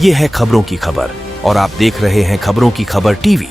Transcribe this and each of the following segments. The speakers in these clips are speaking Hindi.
ये है खबरों की खबर और आप देख रहे हैं खबरों की खबर टीवी।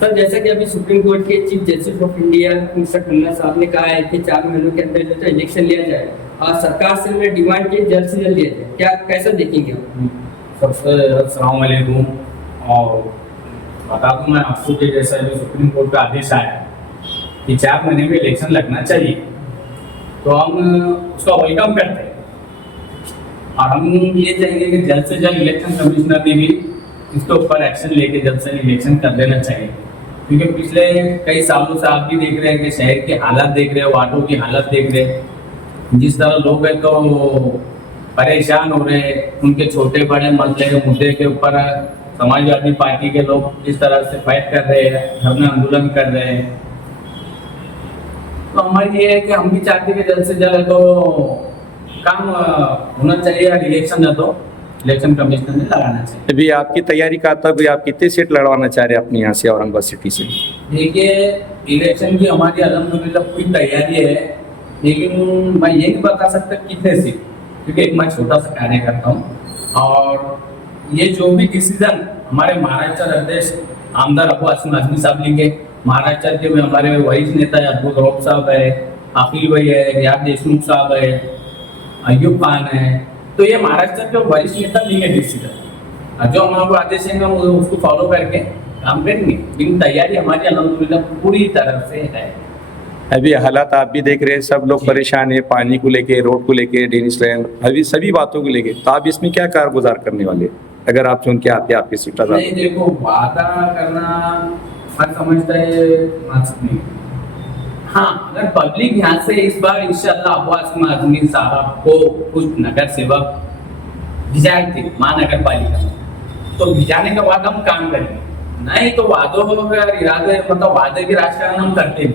सर, जैसा कि अभी सुप्रीम कोर्ट के chief justice of India mister Khanna साहब ने कहा है कि 4 महीनों के अंदर जो इलेक्शन लिया जाए और सरकार से उन्हें डिमांड की जल्द से जल्द लिया जाए, क्या कैसा देखेंगे आप? सबसे अस्सलाम वालेकुम। और बता दूं मैं आपको कि जैसा जो सुप्रीम कोर्ट का आदेश आया कि 4 महीने में इलेक्शन लगना चाहिए, तो हम उसका वेलकम करते हैं और हम ये चाहेंगे कि जल्द से जल्द इलेक्शन कमिश्नर ने भी इसके ऊपर एक्शन लेके जल्द से जल्द इलेक्शन कर देना चाहिए। क्योंकि पिछले कई सालों से आप भी देख रहे हैं कि शहर की हालत देख रहे हैं, वार्डों की हालत देख रहे हैं, जिस तरह लोग हैं तो परेशान हो रहे हैं। उनके छोटे बड़े मसले के मुद्दे के ऊपर समाजवादी पार्टी के लोग जिस तरह से फाइट कर रहे हैं, धरना आंदोलन कर रहे हैं, तो हमारी ये है कि हम भी चाहते हैं कि जल्द से जल्द तो काम होना चाहिए और इलेक्शन है तो इलेक्शन कमिश्नर ने लगाना चाहिए। अभी आपकी तैयारी का था, अभी आप कितने सीट लड़वाना चाह रहे हैं अपने यहाँ से औरंगाबाद सिटी से? देखिए, इलेक्शन की हमारी अल्हम्दुलिल्लाह पूरी तैयारी है, लेकिन मैं ये नहीं बता सकता कितने सीट, क्योंकि एक मैं छोटा सा कार्य करता हूँ और ये जो भी डिसीजन हमारे महाराष्ट्र अध्यक्ष आमदार अबू आसिम आजमी साहब लेंगे, महाराष्ट्र के में हमारे वरिष्ठ नेता अब्दुल रऊफ साहब है, आकिल भाई है, रियाज देशमुख साहब है, अयूब खान है, तो ये महाराष्ट्र के वरिष्ठ नेता लेंगे डिसीजन। जो हमारे आदेश है हम उसको फॉलो करके काम करेंगे, लेकिन तैयारी हमारी अल्हम्दुलिल्लाह पूरी तरह से है। अभी हालात आप भी देख रहे हैं, सब लोग परेशान है, पानी को लेके, रोड को लेके, ड्रेनेज लाइन, अभी सभी बातों को लेके, तो आप इसमें क्या कारगुजार करने वाले हैं अगर आप चुन के आते हैं आपकी सीट? नहीं, देखो, वादा करना मैं समझता है मस्त नहीं। हाँ, अगर पब्लिक यहाँ से इस बार इंशाल्लाह अबू आसिम आजमी साहब को कुछ नगर सेवक भिजाए थे महानगर पालिका, तो भिजाने के बाद हम काम करेंगे। नहीं तो वादों का इरादे, मतलब वादे के राजकारण हम करते हैं।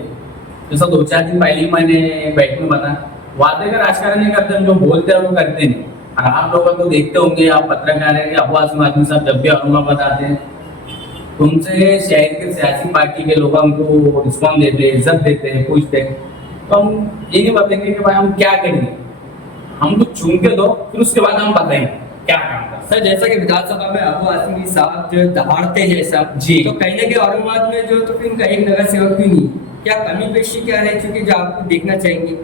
जैसा 2-4 दिन पहले मैंने बैठ में बताया, वादे का राजकारण नहीं करते, हम जो बोलते हैं वो करते नहीं। और आप लोग तो देखते होंगे, आप पत्रकार हैं कि अबू आसिम आजमी साहब जब भी औरंगाबाद आते हैं तुमसे शहर के सियासी पार्टी के लोग हमको रिस्पॉन्स देते हैं, इज्जत देते हैं, पूछते हैं, तो हम ये नहीं बताएंगे कि भाई हम क्या करेंगे, हमको चुन के दो, फिर उसके बाद हम बताएंगे क्या काम करें। सर, जैसा कि विधानसभा में अबू आसिम साहब जो दहाड़ते हैं साहब जी, तो कहीं ना कहीं औरंगाबाद में जो तो फिर उनका एक नगर सेवक भी नहीं, क्या कमी पेशी क्या है चूंकि जो आपको देखना चाहेंगे?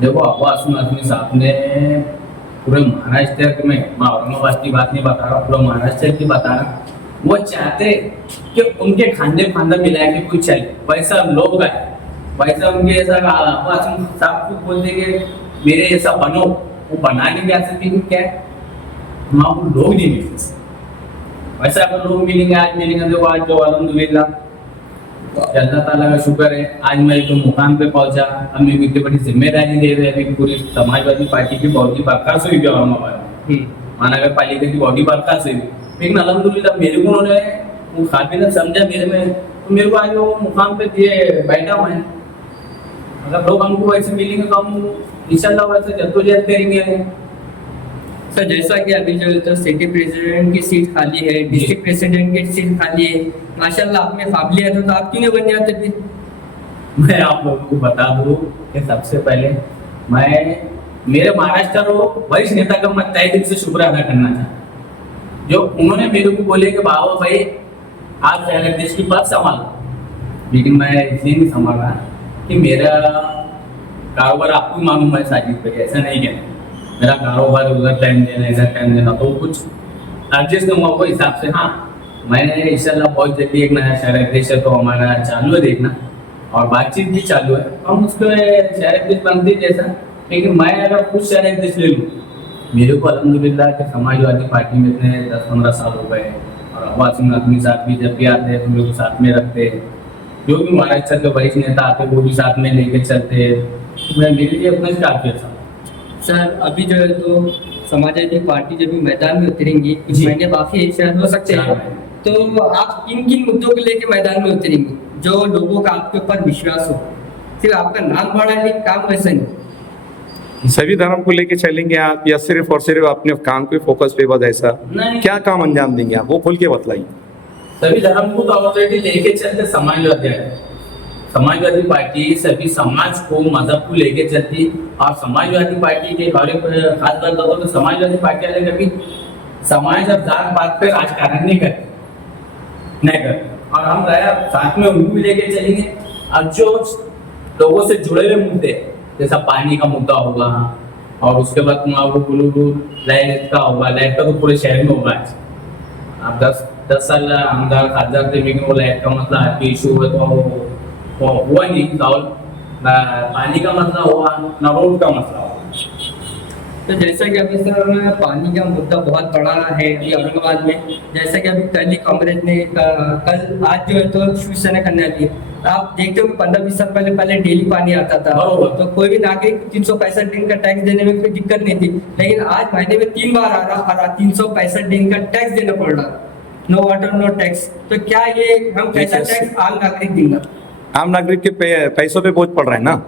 देखो, अबू आसिम आजमी साहब ने पूरे महाराष्ट्र में, मैं औरंगाबाद की बात नहीं बता रहा, पूरा महाराष्ट्र की बता रहा, वो चाहते कि उनके खांदे खांदा मिला के कुछ चले, वैसा लोग आए, वैसा उनके ऐसा अबू आसिम साहब को बोल देंगे मेरे ऐसा बनो, वो बनाने के ऐसे भी क्या है, हम आपको लोग नहीं मिलते, वैसा अगर लोग मिलेंगे, आज मिलेंगे, देखो आज जो अल्हम्दुलिल्लाह अल्लाह ताला का शुक्र है, आज मैं तो मुकाम पे पहुंचा। अब मेरे को इतनी बड़ी जिम्मेदारी दे रहे हैं, पूरी समाजवादी पार्टी की बॉडी बर्खास्त हुई औरंगाबाद महानगर पालिका की बॉडी बर्खास्त हुई, लेकिन अल्हम्दुलिल्लाह मेरे को उन्होंने वो काबिल समझा मेरे में, तो मेरे को आज वो मुकाम पे दिए बैठा हुआ है। अगर लोग हमको वैसे मिलेंगे तो हम इंशाल्लाह वैसे जद्दोजहद करेंगे। सर, जैसा कि अभी जो तो सिटी प्रेसिडेंट की सीट खाली है, डिस्ट्रिक्ट प्रेसिडेंट की सीट खाली है, माशाल्लाह आप में काबिलियत है, तो आप क्यों नहीं बन जाते फिर? मैं आप लोगों को बता दूं कि सबसे पहले मैं मेरे महाराष्ट्र वरिष्ठ नेता का मैं तहे दिल से शुक्र अदा करना चाहता, जो उन्होंने मेरे को बोले कि बाबा भाई आप शहर देश की पद संभालो। लेकिन मैं इसलिए नहीं संभाल रहा कि मेरा कारोबार आपको भी मालूम है साजिद भाई, ऐसा नहीं कहना मेरा कारोबार उधर टाइम देना इधर टाइम देना, तो कुछ एडजस्ट नहीं हुआ वो हिसाब से। हाँ, मैंने इंशाल्लाह बहुत जल्दी एक नया शहर अध्यक्ष तो हमारा चालू है देखना, और बातचीत भी चालू है, हम उसको शहर अध्यक्ष बनते जैसा। लेकिन मैं अगर कुछ शहर अध्यक्ष ले लूँ, मेरे को अल्हम्दुलिल्लाह कि समाजवादी पार्टी में इतने 10-15 साल हो गए, और अबू आसिम आजमी साहब भी जब भी आते हैं तो मेरे को साथ में रखते हैं, जो भी महाराष्ट्र के वरिष्ठ नेता आते हैं वो भी साथ में लेके चलते हैं, मैं मेरे लिए अपना काफी अच्छा। सर, अभी जो है तो समाजवादी पार्टी जब भी मैदान में उतरेंगी, कुछ महीने बाकी शायद हो सकते हैं, तो आप किन किन मुद्दों को लेकर मैदान में उतरेंगे जो लोगों का आपके ऊपर विश्वास हो? सिर्फ आपका नाम बड़ा है, काम वैसा नहीं। सभी धर्म को लेके चलेंगे आप या सिर्फ और सिर्फ अपने काम पे फोकस पे बस? ऐसा क्या काम अंजाम देंगे आप, वो खोल के बतलाइए। सभी धर्म को तो ऑलरेडी लेके चलते समाजवादी पार्टी सभी समाज को, मजहब को लेके चलती, और समाजवादी पार्टी के बारे में खास बात बताओ तो समाजवादी पार्टी वाले कभी समाज और जात पात पे राजकारण नहीं करते और हम रहे साथ में उनको भी लेके चलेंगे। अब जो लोगों से जुड़े हुए मुद्दे जैसा पानी का मुद्दा होगा और उसके बाद तुम्हारा ब्लू लाइट का होगा, लाइट का तो पूरे शहर में होगा। आप 10 साल आमदार खासदार थे लेकिन वो लाइट का मसला आपकी इशू है तो वो हुआ नहीं सॉल्व, ना पानी का मसला हुआ ना रोड का मसला हुआ। तो जैसा कि अभी सर पानी का मुद्दा बहुत बड़ा है अभी औरंगाबाद में, जैसा कि अभी कल ही कांग्रेस ने कल आज जो है तो शिवसेना करने वाली है। आप देखते हो 15-20 साल पहले डेली पानी आता था तो कोई भी नागरिक 365 दिन का टैक्स देने में कोई दिक्कत नहीं थी, लेकिन आज महीने में 3 बार आ रहा और 365 दिन का टैक्स देना पड़ रहा। नो वाटर नो टैक्स, तो क्या ये हम कैसा टैक्स आम नागरिक देंगे? आम नागरिक के पैसों पे बोझ पड़ रहा है ना।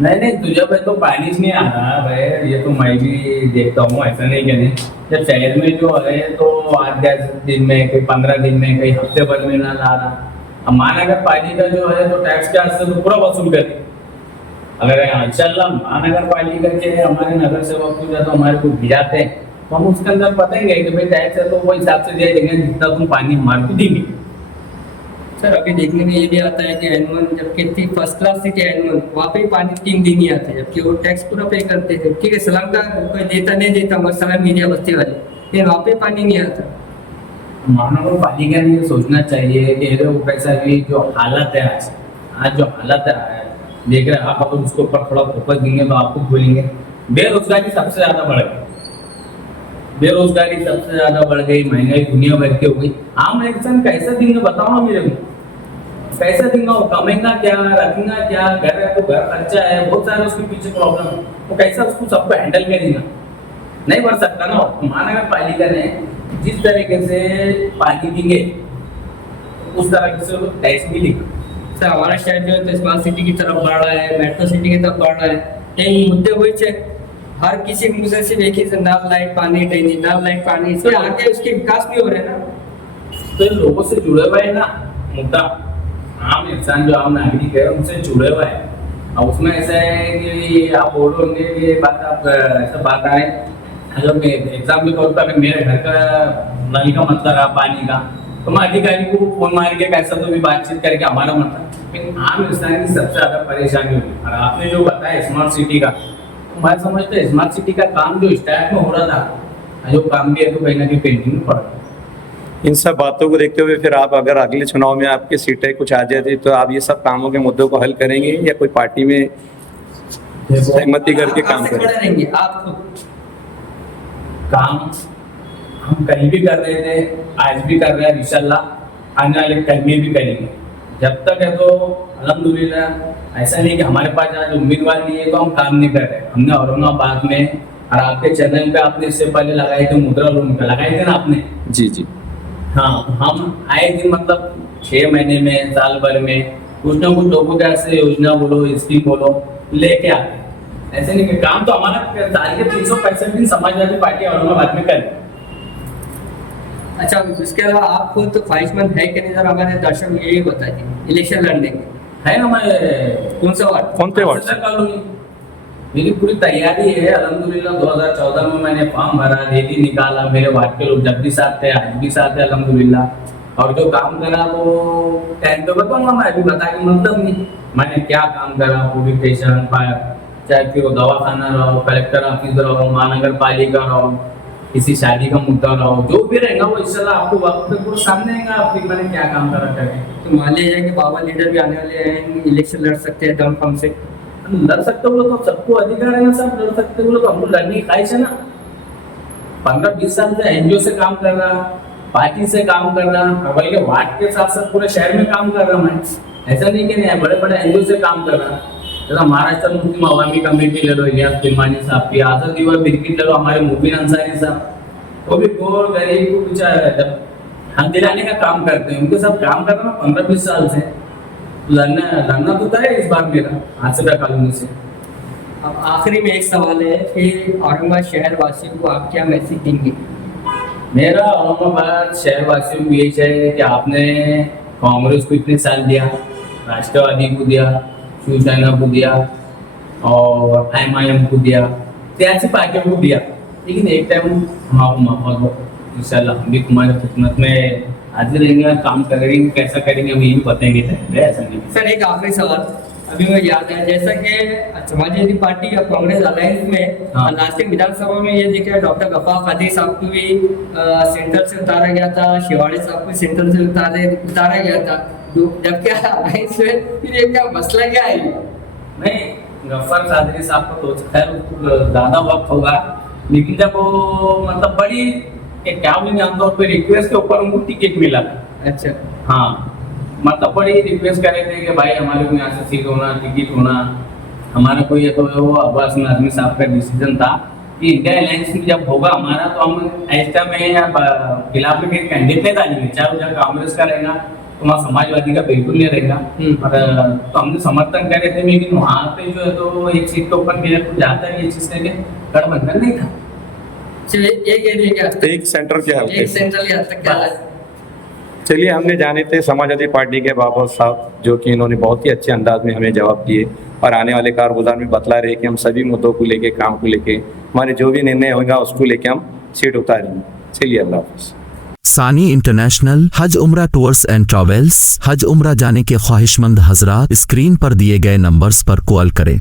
नहीं तुझे पे तो पानी नहीं आ रहा भाई, ये तो मैं भी देखता हूँ, ऐसा नहीं कहने। जब शहर में जो है तो 8-10 दिन में, कहीं 15 दिन में, कहीं हफ्ते भर में ना ला रहा। अब महानगर पालिका जो है तो टैक्स के हाथ से तो पूरा वसूल करे। अगर इंशाल्लाह महानगर पालिका के हमारे नगर सेवक को तो हमारे को भिजाते हैं तो हम उसके अंदर बताएंगे कि भाई टैक्स है तो वो हिसाब से दिया जाएगा जितना तुम पानी हमारे को देंगे। सर अभी देखने में ये भी आता है कि एनवन जब कितनी फर्स्ट क्लास सिटी एनवन वहाँ पे पानी 3 दिन ही आते हैं, जबकि वो टैक्स पूरा पे करते थे। ठीक है, सलाम का कोई देता नहीं देता, मगर सलाम मीडिया बस्ती वाले, लेकिन वहाँ पे पानी नहीं आता। महानगर पालिका ने सोचना चाहिए कि पैसा की जो हालत है आज जो हालत है देख रहे हैं आप, अगर उसके ऊपर थोड़ा फोकस देंगे तो आपको बोलेंगे बेरोजगारी सबसे ज्यादा बढ़ गई, बेरोजगारी सबसे ज्यादा बढ़ गई, महंगाई दुनिया भर की हो गई। आम इंसान कैसा देंगे बताओ ना मेरे को, कैसा देंगे? वो कमेगा क्या, रखेगा क्या? घर है तो घर खर्चा है, बहुत सारे उसके पीछे प्रॉब्लम है, वो कैसा उसको सबको हैंडल करेगा? नहीं बढ़ सकता ना। महानगर पालिका ने जिस तरीके से पानी देंगे उस तरह से टैक्स भी लिखा। सर हमारा शहर जो है तो स्मार्ट सिटी की तरफ बढ़ रहा है, मेट्रो सिटी की तरफ बढ़ रहा है, लेकिन मुद्दे वही है, हर किसी मुंह से सिर्फ एक ही से नाल लाइट पानी ड्रेनेज, नाल लाइट पानी, इसके आगे उसके विकास नहीं हो रहे ना। तो लोगों से जुड़े हुए है ना मुद्दा, आम इंसान जो आम नागरिक है उनसे जुड़े हुआ है। अब उसमें ऐसा है कि आप बोलोगे ये बात, आप ऐसा बात आए मतलब एग्जाम के तौर पर मेरे घर का नल का मतलब रहा पानी का, तो मैं अधिकारी को फोन मार के कैसा तो भी बातचीत करके हमारा मतलब, लेकिन आम इंसान की सबसे ज्यादा परेशानी होगी। और आपने जो बताया स्मार्ट सिटी का, तो मैं समझता स्मार्ट सिटी का काम जो स्टार्ट में हो रहा था, जो काम भी है तो कहीं ना कहीं पेंडिंग में पड़ रहा है। इन सब बातों को देखते हुए फिर आप अगर अगले चुनाव में आपकी सीटें कुछ आ जाती तो आप ये सब कामों के मुद्दों को हल करेंगे या कोई पार्टी में सहमति करके काम करेंगे? आप खुद काम हम कहीं भी कर रहे थे, आज भी कर रहे हैं, इंशाल्लाह आने वाले कल में भी करेंगे। जब तक है तो अल्हम्दुलिल्लाह, ऐसा नहीं कि हमारे पास आज उम्मीदवार नहीं है तो हम काम नहीं कर रहे। हमने औरंगाबाद में और आपके चैनल पे आपने इससे पहले लगाए थे मुद्रा लोन पे, लगाए थे ना आपने? जी जी हाँ, हम आए दिन मतलब 6 महीने में, साल भर में कुछ ना कुछ लोगों के ऐसे योजना बोलो, स्कीम बोलो लेके आते। ऐसे नहीं कि काम तो हमारा साल के 365 दिन समाजवादी पार्टी औरंगाबाद में कर। अच्छा, इसके अलावा आप खुद तो ख्वाहिशमंद है कि नहीं सर? हमारे दर्शक यही बता दीजिए, इलेक्शन लड़ने के है ना। मैं कौन सा वार्ड? कौन से वार्ड? कॉलोनी मेरी पूरी तैयारी है अल्हम्दुलिल्लाह। 2014 में मैंने फॉर्म भरा, रैली निकाला, मेरे वार्ड के लोग जब भी साथ थे आज भी साथ है अल्हम्दुलिल्लाह। और जो काम करा वो टाइम तो बताऊंगा मैं, अभी बता के मतलब नहीं मैंने क्या काम करा। पूरी स्टेशन चाहे कि वो दवाखाना रहो, कलेक्टर ऑफिस रहो, महानगर पालिका रहो, किसी शादी का मुद्दा रहो, जो भी रहेगा वो इंशाल्लाह आपको वक्त पे पूरा सामने आएगा आपके मैंने क्या काम करा करके। तो मान लीजिए कि बाबा लीडर भी आने वाले हैं, इलेक्शन लड़ सकते हैं दम कम से लड़ सकते बोलो तो सबको अधिकार है ना, सब लड़ सकते बोलो तो हमको लड़ने की ख्वाहिश है ना। 15-20 साल से एनजीओ से काम कर रहा, पार्टी से काम कर रहा, बल्कि वार्ड के साथ साथ पूरे शहर में काम कर रहा मैं। ऐसा नहीं कि नहीं, बड़े बड़े एनजीओ से काम कर रहा। जैसा महाराष्ट्र मुस्लिम अवामी कमेटी ले लो, इलियास तिलमानी साहब की, आजाद युवा बिरकिट ले लो, हमारे मुबीन अंसारी साहब, वो भी गोर गरीब को कुछ हम दिलाने का काम करते हैं। उनके साथ काम कर रहा हूँ 15-20 साल से। लड़ना तो था इस बार मेरा आसिफा कॉलोनी से। अब आखिरी में एक सवाल है कि औरंगाबाद शहर वासियों को आप क्या मैसेज देंगे? मेरा औरंगाबाद शहर वासियों को यही चाहिए कि आपने कांग्रेस को इतने साल दिया, राष्ट्रवादी को दिया, शिवसेना को दिया और MIM को दिया, सियासी पार्टियों को दिया, लेकिन एक टाइम हम आपको मौका दो, इंशाल्लाह हम भी तुम्हारे खिदमत में हाजिर रहेंगे और काम करेंगे, कैसा करेंगे हम यही बताएंगे टाइम पे, ऐसा नहीं। सर एक आखिरी सवाल अभी मुझे याद है, जैसा कि समाजवादी पार्टी और कांग्रेस अलायंस में हाँ। लास्ट टाइम विधानसभा में ये देखा डॉक्टर गफ्फार कादरी साहब को भी सेंटर से उतारा गया था, शिवाड़े साहब को सेंटर से उतारा गया था, जबकि अलायंस में फिर ये क्या मसला क्या है? नहीं, गफ्फार कादरी साहब को तो खैर ज़्यादा वक्त होगा, लेकिन जब वो मतलब बड़ी एक क्या भी आमतौर पर रिक्वेस्ट के ऊपर उनको टिकट मिला। अच्छा हाँ, मतलब बड़ी रिक्वेस्ट कर रहे थे कि भाई हमारे को यहाँ से सीट होना, टिकट होना, हमारा कोई ये तो वो अब्बास नज़मी साहब का डिसीजन था कि इंडिया अलायंस में जब होगा हमारा तो हम ऐसा में या खिलाफ में कैंडिडेट नहीं डालेंगे, चाहे उधर कांग्रेस का रहेगा तो वहाँ समाजवादी का बिल्कुल नहीं रहेगा। और तो हमने समर्थन कर रहे थे, लेकिन वहाँ पे जो है तो एक सीट के ऊपर मेरे को जाता है ये चीज़ के गठबंधन नहीं था। चलिए एक एरिया के हद तक, एक सेंटर के हल्के एक से। सेंट्रल के हद तक क्या है? चलिए, हमने जाने थे समाजवादी पार्टी के बाबा साहब, जो कि इन्होंने बहुत ही अच्छे अंदाज में हमें जवाब दिए और आने वाले कारगुजार में बतला रहे कि हम सभी मुद्दों को लेके, काम को लेके, हमारे जो भी निर्णय होगा उसको लेके हम सीट उतारेंगे। चलिए, अल्लाह हाफ़िज़। सानी इंटरनेशनल हज उम्रा टूर्स एंड ट्रैवल्स। हज उम्रा जाने के ख्वाहिशमंद हजरात स्क्रीन पर दिए गए नंबर्स पर कॉल करें।